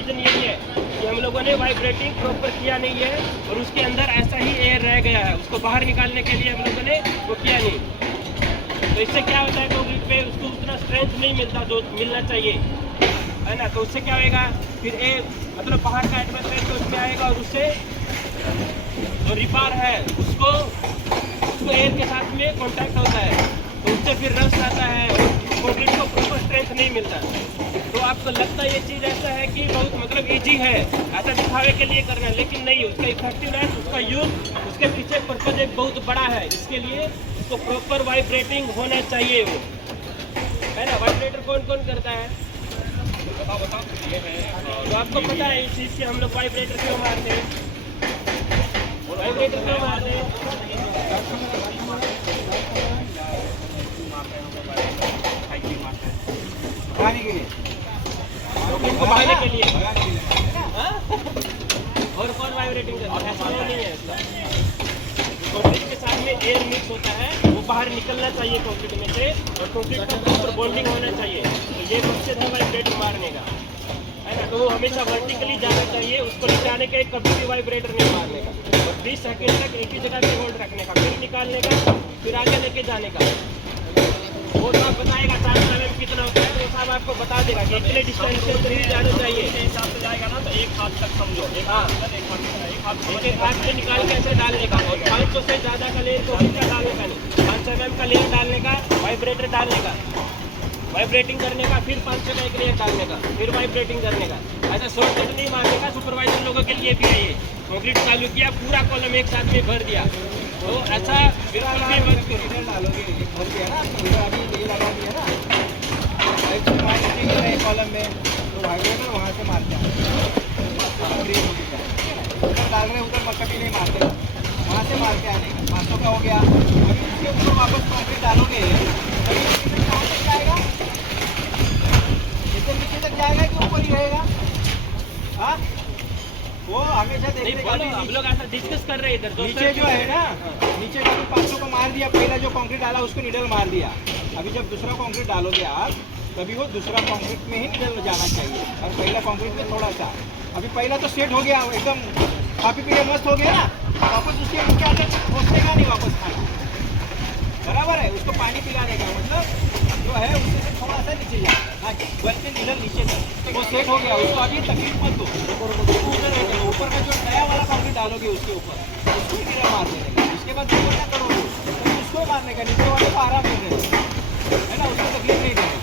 Reason यही है कि हम लोगों ने वाइब्रेटिंग प्रॉपर किया नहीं है और उसके अंदर ऐसा ही एयर रह गया है। उसको बाहर निकालने के लिए हम लोगों ने वो किया नहीं। तो इससे क्या होता है, कंक्रीट पे उसको उतना स्ट्रेंथ नहीं मिलता जो मिलना चाहिए, है ना। तो उससे क्या होगा, फिर मतलब बाहर का एटमॉस्फेयर तो उसमें आएगा और उससे जो रिपार है उसको एयर के साथ में कांटेक्ट होता है, तो उससे फिर रस्ट आता है और कंक्रीट को प्रॉपर स्ट्रेंथ नहीं मिलता। तो आपको लगता है ये चीज़ ऐसा है कि बहुत मतलब ईजी है, ऐसा दिखावे के लिए करना है, लेकिन नहीं, उसका इफेक्टिवनेस, उसका यूज, उसके पीछे पर्पज एक बहुत बड़ा है। इसके लिए उसको प्रॉपर वाइब्रेटिंग होना चाहिए, वो है ना। वाइब्रेटर कौन कौन करता है, बताओ। तो आपको पता है इस चीज़ से हम लोग वाइब्रेटर क्यों मारते हैं, वाइब्रेटर क्यों मारते हैं? भगाने के लिए, इनको भगाने के लिए। हाँ? और कौन वाइब्रेटिंग करता है? ऐसा नहीं है इसका। कंक्रीट के साथ में एयर मिक्स होता है, वो बाहर निकलना चाहिए कंक्रीट में से, और कंक्रीट का प्रॉपर बॉन्डिंग होना चाहिए। तो ये मकसद है वाइब्रेटर मारने का, है ना। तो वो हमेशा वर्टिकली जाना चाहिए, उसको निकालने के कभी भी वाइब्रेटर नहीं मारने का, और 20 सेकेंड तक एक ही जगह पे होल्ड रखने का, फिर निकालने का, फिर आगे लेके जाने का। वो साहब बताएगा 400 mm कितना होता है, तो वो साहब आपको बता देगा कि इतने डिस्टेंस से अंदर ही जाना चाहिए। हिसाब से जाएगा ना तो एक हाथ तक समझो, हाँ, एक हाथ से निकाल के ऐसे डालने का, और 500 से ज़्यादा का लेयर को कितना डालने का नहीं, 500 mm का लेयर डालने का, वाइब्रेटर डालने का, वाइब्रेटिंग करने का, फिर 500 का एक लेयर डालने का, फिर वाइब्रेटिंग करने का। ऐसा शॉर्टकट नहीं मारने का। सुपरवाइजर लोगों के लिए भी है ये। कंक्रीट चालू किया, पूरा कॉलम एक साथ में भर दिया, तो ऐसा बिल्कुल भी मत करो। डालोगे, भर दिया ना, अभी ये लगा दिया ना कॉलम में, तो वाइब्रेटर वहाँ से मारते हैं, उधर डाल रहे, उधर कभी नहीं मारते, वहाँ से मार के आने का। 500 का हो गया, अभी उसके ऊपर वापस कंक्रीट डालोगे, कहाँ तक जाएगा, इतने नीचे तक जाएगा कि ऊपर ही रहेगा? हाँ, वो हमेशा देखते हम लोग ऐसा डिस्कस कर रहे हैं इधर। नीचे जो है ना, नीचे का 500 को मार दिया, पहला जो कंक्रीट डाला उसको निडल मार दिया। अभी जब दूसरा कंक्रीट डालोगे आप, तभी वो दूसरा कंक्रीट में ही निडल जाना चाहिए, और पहला कंक्रीट में थोड़ा सा। अभी पहला तो सेट हो गया, एकदम काफी पीके मस्त हो गया ना, वापस उसके अंदर पहुँचेगा नहीं वापस खाना, बराबर है। उसको पानी पिलाने का मतलब जो है उससे से थोड़ा सा नीचे जाए, हाँ, बल्कि निडल नीचे तक वो सेट हो गया। उसको अभी तकलीफ मत दो, ऊपर का जो नया वाला कंक्रीट डालोगे उसके ऊपर उसको कीड़ा मार देने का। उसके बाद ऊपर क्या करोगे, तो उसको मारने का, नीचे वाले को आराम मिल रहे है ना, उसको तकलीफ नहीं देगा।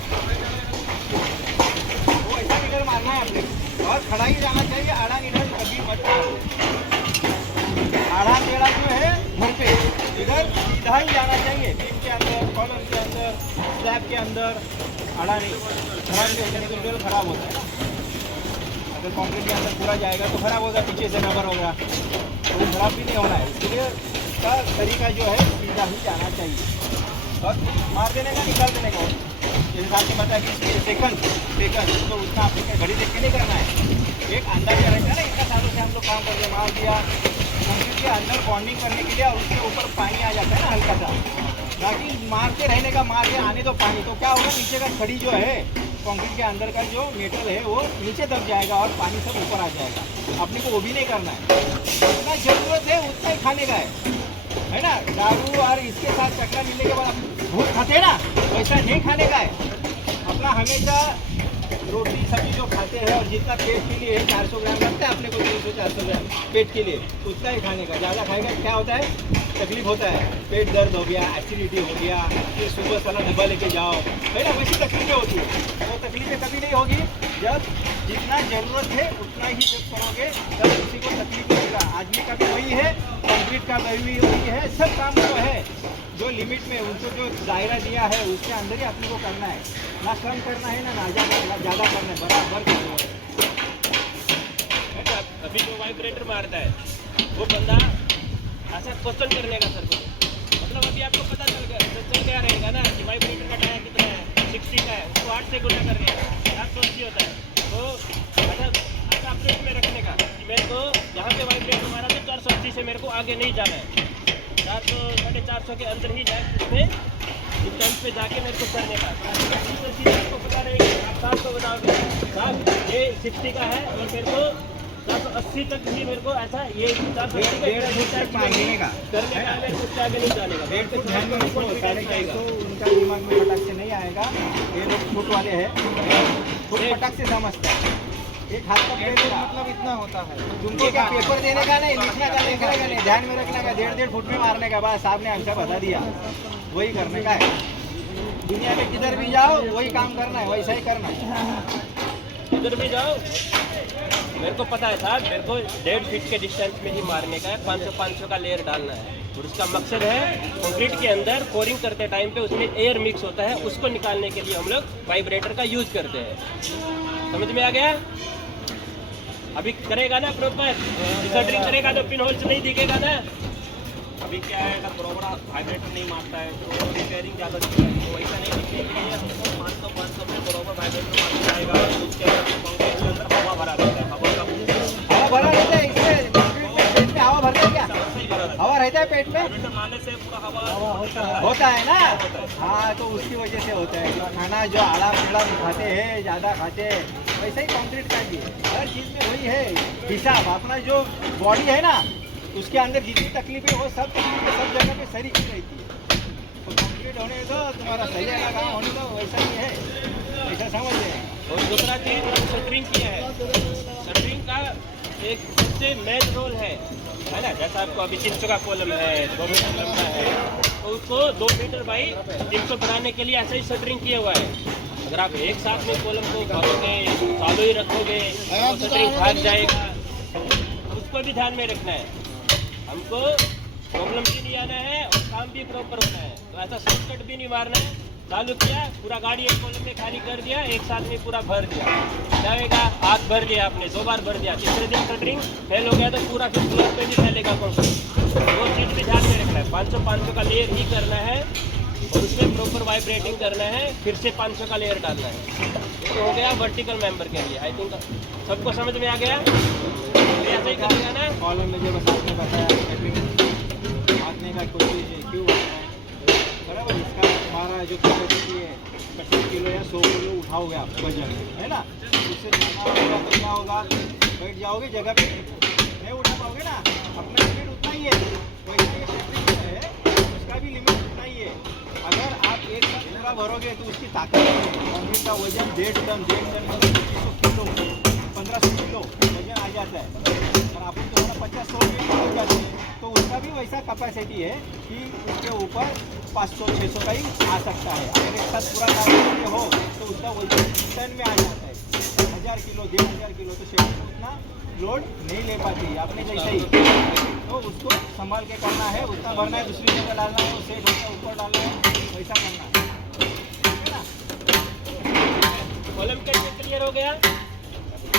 वो ऐसा निडल मारना है अपने, और खड़ा ही जाना चाहिए, आड़ा निडल कभी मत मारो। आड़ा टेढ़ा जो है घर पे, इधर सीधा ही जाना चाहिए, बीम के अंदर, कॉलम के अंदर, स्लैब के अंदर, आड़ा नहीं। खराब नहीं होने के लिए खराब होता है ना, अगर कंक्रीट के अंदर पूरा जाएगा तो खराब होगा, पीछे से नंबर होगा, तो वो खराब भी नहीं होना है। इसलिए इसका तरीका जो है सीधा ही जाना चाहिए, और मार देने का, निकाल देने का। जैसे आपने बताया कि सेकंड तो उसका आपने घड़ी देख के नहीं करना है, एक अंदाजा रहता है ना। इतना सालों से हम लोग काम करके मार दिया कंक्रीट के अंदर बॉन्डिंग करने के लिए, और उसके ऊपर पानी आ जाता है ना हल्का सा, बाकी मारते रहने का, मार के आने दो पानी, तो क्या होगा, नीचे का खड़ी जो है कंक्रीट के अंदर का जो मेटल है वो नीचे दब जाएगा, और पानी सब ऊपर आ जाएगा। अपने को वो भी नहीं करना है, जितना जरूरत है उतना ही खाने का है ना। दारू और इसके साथ चकला मिलने के बाद भूख खाते हैं ना, वैसा नहीं खाने का है। अपना हमेशा रोटी सब्जी जो खाते हैं, और जितना पेट के लिए 400 ग्राम लगता है अपने को, 300-400 ग्राम पेट के लिए, उतना ही खाने का। ज़्यादा खाएगा क्या होता है, तकलीफ होता है, पेट दर्द हो गया, एसिडिटी हो गया, फिर सुबह साला डब्बा लेके जाओ, है ना, वैसी तकलीफें होती है। वो तकलीफें कभी नहीं होगी जब जितना ज़रूरत है उतना ही जब करोगे, तब किसी को तकलीफ नहीं होगा। आदमी का भी वही है, कंक्रीट का भी वही है, सब काम जो है जो लिमिट में उनको जो दायरा दिया है उसके अंदर ही अपने को करना है, ना कम करना है ना ज़्यादा करना है, बराबर करना है। अभी जो वाइब्रेटर मारता है वो बंदा ऐसा क्वेश्चन करने का सर को, मतलब अभी आपको पता चल गया रहेगा ना कि वाइब्रेटर का टायर कितना है, 60 का है, उसको 8 से गुना कर दिया, 780 होता है। तो ऐसा अपने उसमें रखने का कि मेरे को यहाँ पे वाइब्रेटर मारा तो 480 से मेरे को आगे नहीं जाना है, 400-450 के अंदर ही जाए, उसमें डिस्टेंस पे जाके मेरे को करने का। आपको पता रहेगा, आप 700 बताओगे, ये 60 का है और मेरे को 480 तक भी मेरे को ऐसा ये 480 डेढ़ फुट तक मांगने का करने का है, मेरे को उससे आगे नहीं जाने का। 1.5 फुट ध्यान में रखो, 250 उनका दिमाग में फटक से नहीं आएगा। ये लोग फुट वाले हैं, फुट फटक से समझते हैं। एक हाथ का पेड़ मतलब इतना होता है। तुमको क्या पेपर देने का नहीं, लिखने का, लिखने का नहीं, ध्यान में रखने का। 1.5 फुट में मारने का, बाद साहब ने आंसर बता दिया, वही करने का है। दुनिया में किधर भी जाओ वही काम करना है, वैसा ही करना है। इधर भी जाओ, मेरे को पता है साहब, मेरे को 1.5 फीट के डिस्टेंस में ही मारने का है। 500 का लेयर डालना है और उसका मकसद है कंक्रीट के अंदर कोरिंग करते टाइम पे उसमें एयर मिक्स होता है, उसको निकालने के लिए हम लोग वाइब्रेटर का यूज करते हैं। समझ में आ गया? अभी करेगा ना प्रॉपर डिसऑर्डरिंग करेगा तो पिन होल्स नहीं दिखेगा ना। अभी क्या है, अगर बराबर वाइब्रेटर नहीं मारता है तो रिपेयरिंग ज़्यादा दिखता है, तो वैसा नहीं दिखने के लिए हमको 500 में बराबर वाइब्रेटर मारना जाएगा। उसके अंदर हवा भरा रहता है, हवा का हवा भरा रहता है इसमें, पेट में हवा भरता है क्या? हवा रहता है पेट में, वाइब्रेटर मारने से पूरा हवा होता है ना। हाँ, तो उसकी वजह से होता है। जो खाना जो आड़ा पेड़ा खाते हैं, ज़्यादा खाते हैं, वैसा ही कंक्रीट का भी है। हर चीज़ में वही है हिसाब। अपना जो बॉडी है ना, उसके अंदर जितनी तकलीफें वो सब तकलीफें सब जगह पे सही की रहती है। तो कंक्रीट होने दो, तुम्हारा सही है काम होने दो, वैसा ही है, ऐसा समझ लें। और दूसरा चीज शटरिंग किया है। शटरिंग का एक सबसे मेन रोल है ना। जैसा आपको अभी 300 का कॉलम है, 2 मीटर लंबा है, तो उसको 2 मीटर बाई 300 बनाने के लिए ऐसा ही शटरिंग किया हुआ है। अगर आप एक साथ में कॉलम को भरोगे, चालू ही रखोगे तो शटरिंग भाग जाएगा। उसको भी ध्यान में रखना है। हमको प्रॉब्लम भी नहीं आना है और काम भी प्रॉपर होना है। तो ऐसा शॉर्टकट भी नहीं मारना है। चालू किया, पूरा गाड़ी एक कॉलम में खाली कर दिया, एक साथ में पूरा भर दिया, जाएगा। हाथ भर दिया आपने, 2 बार भर दिया, तीसरे दिन शटरिंग फेल हो गया तो पूरा फिर फ्लोर पे भी फैलेगा कंक्रीट। वो चीज़ भी ध्यान में रखना है। 500 का लेयर ही करना है और उसमें प्रॉपर वाइब्रेटिंग करना है, फिर से 500 का लेयर डालना है। तो हो गया वर्टिकल मेंबर के लिए। आई थिंक सबको समझ में आ गया। ऐसा ही करेगा ना। कॉलम में जो आपने बताया भागने का कोशिश क्यों बराबर। इसका हमारा जो कैपेसिटी है 25 किलो या 100 किलो उठाओगे आप वजन, है ना। उससे जाना होगा तो क्या होगा, बैठ जाओगे जगह पे, नहीं उठा पाओगे ना। अपना लिमिट उतना ही है, वैसा ये शटरिंग है, उसका भी लिमिट उतना ही है। अगर आप एक साथ पूरा भरोगे तो उसकी ताकत है। कंक्रीट का वजन 1.5 टन 2500 किलो 1500 किलो वजन आ जाता है। और आप तो 50-100 किलो हो जाते हैं, तो उसका भी वैसा कैपेसिटी है कि उसके ऊपर 500-600 का ही आ सकता है। अगर एक साथ पूरा काम करते हो तो उसका वजन टन में आ जाता है। 1000 किलो 1500 किलो तो शेड उतना लोड नहीं ले पाती आपने जैसे ही। तो उसको संभाल के करना है, उतना भरना है, दूसरी जगह डालना है, सेट होता है ऊपर डालना है, वैसा करना है, ठीक है ना। कॉलम कैसे क्लियर हो गया?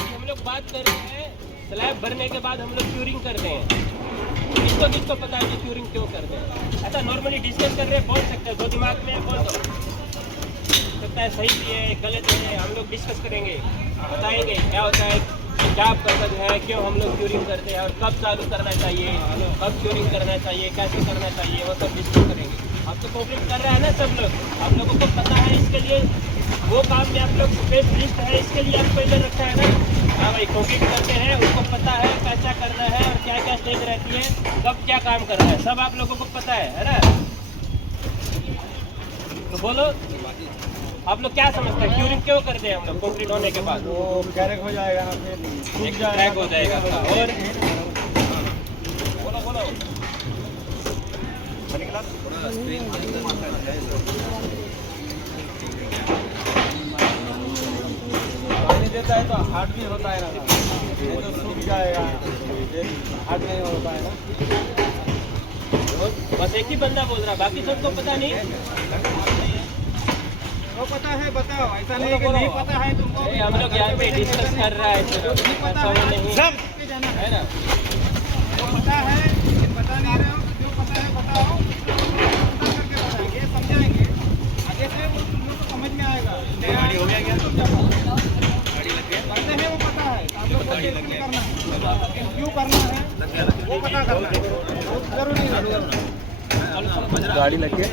हम लोग बात कर रहे हैं स्लैब भरने के बाद हम लोग क्यूरिंग करते हैं। किसको पता है कि क्यूरिंग क्यों करते हैं? ऐसा नॉर्मली डिस्कस कर रहे हैं, बोल सकते हैं, जो दिमाग में बोल सकता है, सही भी है गलत है, हम लोग डिस्कस करेंगे, बताएंगे क्या होता है, क्या पसंद है, क्यों हम लोग क्यूरिंग करते हैं और कब चालू करना चाहिए, कब क्यूरिंग करना चाहिए, कैसे करना चाहिए, वो सब डिस्कस करेंगे। आप तो कंप्लीट कर रहे हैं ना सब लोग, आप लोगों को पता है। इसके लिए वो काम में आप लोग स्पेशलिस्ट है, इसके लिए आप पहले रखा है ना। हाँ भाई, कंप्लीट करते हैं, उसको पता है कैसा करना है और क्या क्या स्टेज रहती है, कब क्या काम करना है, सब आप लोगों को पता है ना। तो बोलो आप लोग क्या समझते हैं, क्यूरिंग क्यों करते हैं हम लोग कंक्रीट होने के बाद? वो क्रैक हो जाएगा, एक क्रैक हो जाएगा। और बोलो पानी देता है तो हार्ड भी होता है ना, नहीं तो सूख जाएगा, हार्ड नहीं होता है ना। बस एक ही बंदा बोल रहा, बाकी सबको पता नहीं। वो पता है, बताओ। ऐसा नहीं है कि नहीं पता है तुमको। हम लोग यहाँ पे डिस्कस कर रहा है, ऐसा नहीं है ना। जो पता है लेकिन बता नहीं रहे हो, जो पता है बताओ, पता करके बताएंगे, समझाएंगे, आगे से वो तुम लोग को समझ में आएगा। गाड़ी हो गया क्या? गाड़ी लग गया, करते हैं वो पता है, आप लोग को करना है, क्यों करना है वो पता करना है, जरूरी है। गाड़ी लग गया।